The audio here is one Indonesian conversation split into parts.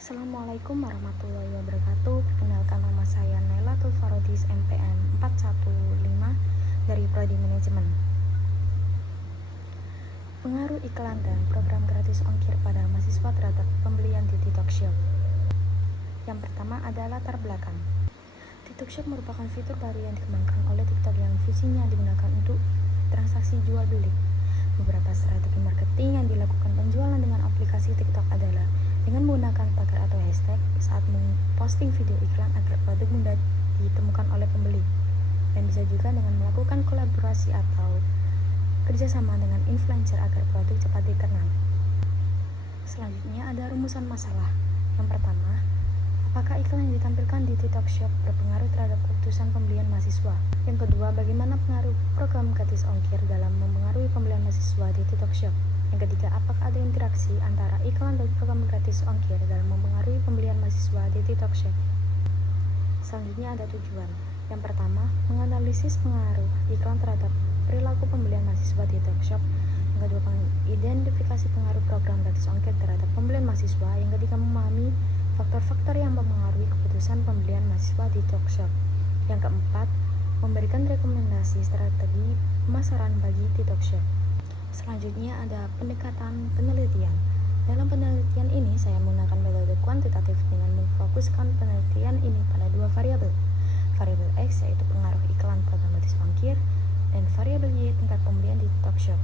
Assalamualaikum warahmatullahi wabarakatuh. Perkenalkan, nama saya Nailatul Farodis, MPN 415 dari Prodi Manajemen. Pengaruh iklan dan program gratis ongkir pada mahasiswa terhadap pembelian di TikTok Shop. Yang pertama adalah latar belakang. TikTok Shop merupakan fitur baru yang dikembangkan oleh TikTok yang fungsinya digunakan untuk transaksi jual beli. Beberapa strategi marketing yang dilakukan penjualan dengan aplikasi TikTok adalah dengan menggunakan tagar atau hashtag saat memposting video iklan agar produk mudah ditemukan oleh pembeli, dan bisa juga dengan melakukan kolaborasi atau kerjasama dengan influencer agar produk cepat dikenal. Selanjutnya ada rumusan masalah. Yang pertama, apakah iklan yang ditampilkan di TikTok Shop berpengaruh terhadap keputusan pembelian mahasiswa? Yang kedua, bagaimana pengaruh program gratis ongkir dalam mempengaruhi pembelian mahasiswa di TikTok Shop? Yang ketiga, apakah ada interaksi antara iklan dan program gratis ongkir dalam mempengaruhi pembelian mahasiswa di TikTok Shop? Selanjutnya ada tujuan. Yang pertama, menganalisis pengaruh iklan terhadap perilaku pembelian mahasiswa di TikTok Shop. Yang kedua, mengidentifikasi pengaruh program gratis ongkir terhadap pembelian mahasiswa. Yang ketiga, memahami faktor-faktor yang mempengaruhi keputusan pembelian mahasiswa di TikTok Shop. Yang keempat, memberikan rekomendasi strategi pemasaran bagi TikTok Shop. Selanjutnya ada pendekatan penelitian. Dalam penelitian ini saya menggunakan metode kuantitatif dengan memfokuskan penelitian ini pada dua variabel. Variabel X yaitu pengaruh iklan program gratis ongkir, dan variabel Y tingkat pembelian di TikTok Shop.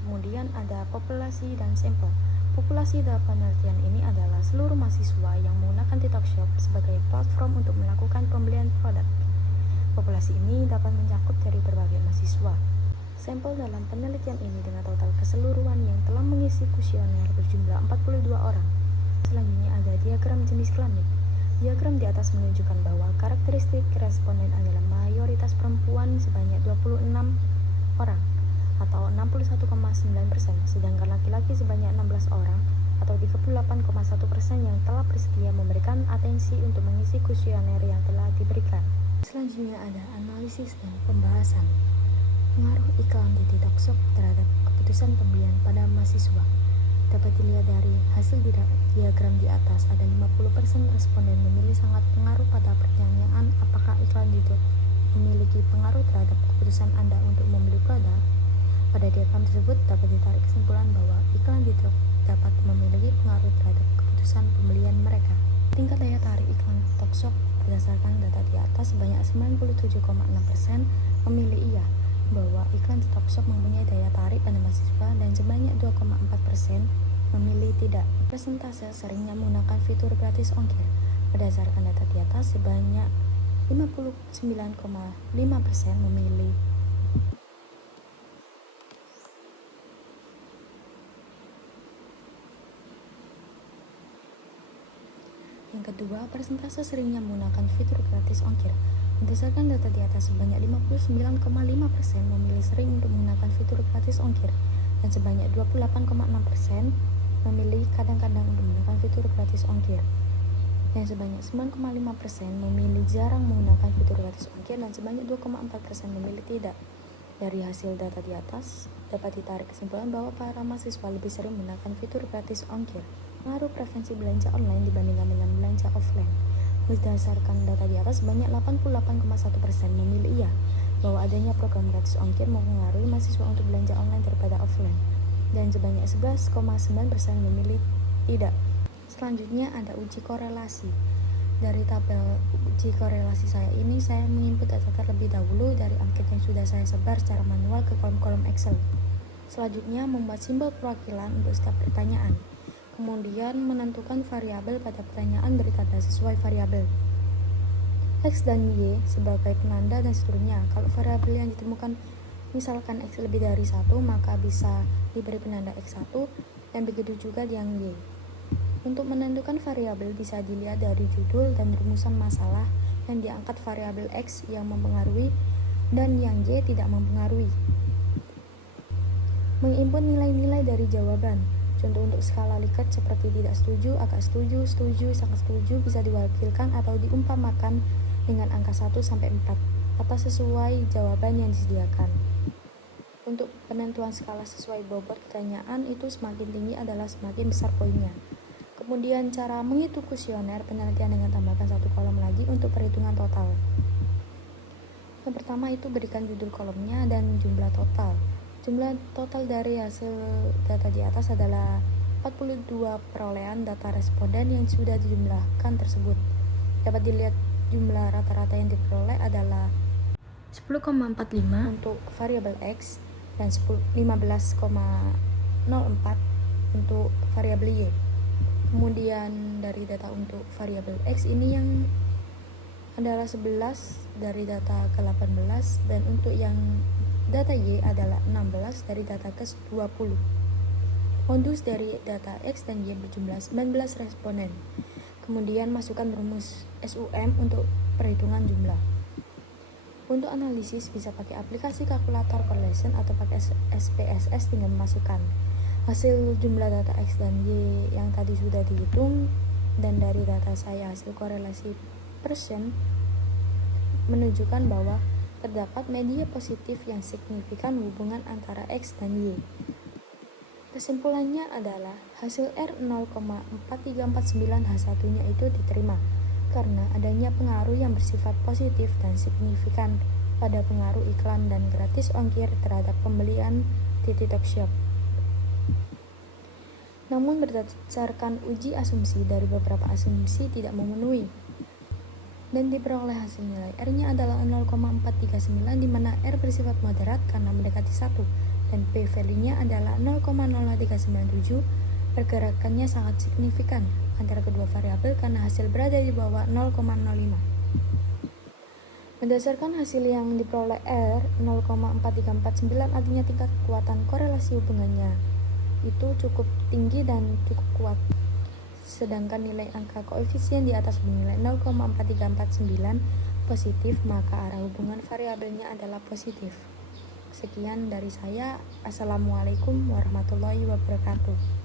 Kemudian ada populasi dan sampel. Populasi dalam penelitian ini adalah seluruh mahasiswa yang menggunakan TikTok Shop sebagai platform untuk melakukan pembelian produk. Populasi ini dapat mencakup dari berbagai mahasiswa. Sampel dalam penelitian ini dengan total keseluruhan yang telah mengisi kuesioner berjumlah 42 orang. Selanjutnya ada diagram jenis kelamin. Diagram di atas menunjukkan bahwa karakteristik responden adalah mayoritas perempuan sebanyak 26 orang atau 61,9%, sedangkan laki-laki sebanyak 16 orang atau 38,1% yang telah bersedia memberikan atensi untuk mengisi kuesioner yang telah diberikan. Selanjutnya ada analisis dan pembahasan. Pengaruh iklan di TikTok Shop terhadap keputusan pembelian pada mahasiswa dapat dilihat dari hasil diagram di atas. Ada 50% responden memilih sangat pengaruh pada pertanyaan apakah iklan di TikTok memiliki pengaruh terhadap keputusan Anda untuk membeli produk. Pada diagram tersebut dapat ditarik kesimpulan bahwa iklan di TikTok dapat memiliki pengaruh terhadap keputusan pembelian mereka. Tingkat daya tarik iklan TikTok Shop berdasarkan data di atas, sebanyak 97,6% memilih iya bahwa iklan TikTok Shop mempunyai daya tarik pada mahasiswa, dan sebanyak 2,4% memilih tidak. Persentase seringnya menggunakan fitur gratis ongkir. Berdasarkan data di atas, sebanyak 59,5% memilih. Yang kedua, persentase seringnya menggunakan fitur gratis ongkir. Berdasarkan data di atas, sebanyak 59,5% memilih sering untuk menggunakan fitur gratis ongkir, dan sebanyak 28,6% memilih kadang-kadang untuk menggunakan fitur gratis ongkir, dan sebanyak 9,5% memilih jarang menggunakan fitur gratis ongkir, dan sebanyak 2,4% memilih tidak. Dari hasil data di atas, dapat ditarik kesimpulan bahwa para mahasiswa lebih sering menggunakan fitur gratis ongkir. Pengaruh preferensi belanja online dibandingkan dengan belanja offline. Berdasarkan data di atas, sebanyak 88,1% memilih iya bahwa adanya program gratis ongkir mempengaruhi mahasiswa untuk belanja online daripada offline, dan sebanyak 11,9% memilih tidak. Selanjutnya ada uji korelasi. Dari tabel uji korelasi saya ini, saya menginput data terlebih dahulu dari angket yang sudah saya sebar secara manual ke kolom-kolom Excel. Selanjutnya membuat simbol perwakilan untuk setiap pertanyaan. Kemudian menentukan variabel pada pertanyaan bertanda sesuai variabel X dan Y sebagai penanda, dan seterusnya. Kalau variabel yang ditemukan misalkan X lebih dari 1, maka bisa diberi penanda X1, dan begitu juga yang Y. Untuk menentukan variabel bisa dilihat dari judul dan rumusan masalah yang diangkat variabel X yang mempengaruhi dan yang Y tidak mempengaruhi. Menginput nilai-nilai dari jawaban. Contoh untuk skala Likert seperti tidak setuju, agak setuju, setuju, sangat setuju bisa diwakilkan atau diumpamakan dengan angka 1 sampai 4 atau sesuai jawaban yang disediakan. Untuk penentuan skala sesuai bobot pertanyaan itu semakin tinggi adalah semakin besar poinnya. Kemudian cara menghitung kuesioner penelitian dengan tambahkan satu kolom lagi untuk perhitungan total. Yang pertama itu berikan judul kolomnya dan jumlah total. Jumlah total dari hasil data di atas adalah 42 perolehan data responden yang sudah dijumlahkan tersebut. Dapat dilihat jumlah rata-rata yang diperoleh adalah 10,45 untuk variabel X dan 15,04 untuk variabel Y. Kemudian dari data untuk variabel X ini yang adalah 11 dari data ke-18 dan untuk yang data Y adalah 16 dari data ke-20. Modus dari data X dan Y berjumlah 19 responden. Kemudian masukkan rumus SUM untuk perhitungan jumlah. Untuk analisis bisa pakai aplikasi kalkulator correlation atau pakai SPSS dengan memasukkan hasil jumlah data X dan Y yang tadi sudah dihitung dan dari data saya hasil korelasi persen menunjukkan bahwa terdapat media positif yang signifikan hubungan antara X dan Y. Kesimpulannya adalah hasil R0,4349H1-nya itu diterima karena adanya pengaruh yang bersifat positif dan signifikan pada pengaruh iklan dan gratis ongkir terhadap pembelian di TikTok Shop. Namun berdasarkan uji asumsi dari beberapa asumsi tidak memenuhi dan diperoleh hasil nilai R-nya adalah 0,439 di mana R bersifat moderat karena mendekati 1 dan P-value-nya adalah 0,0397. Pergerakannya sangat signifikan antara kedua variabel karena hasil berada di bawah 0,05. Berdasarkan hasil yang diperoleh R 0,4349 artinya tingkat kekuatan korelasi hubungannya itu cukup tinggi dan cukup kuat. Sedangkan nilai angka koefisien di atas bernilai 0,4349 positif, maka arah hubungan variabelnya adalah positif. Sekian dari saya. Assalamualaikum warahmatullahi wabarakatuh.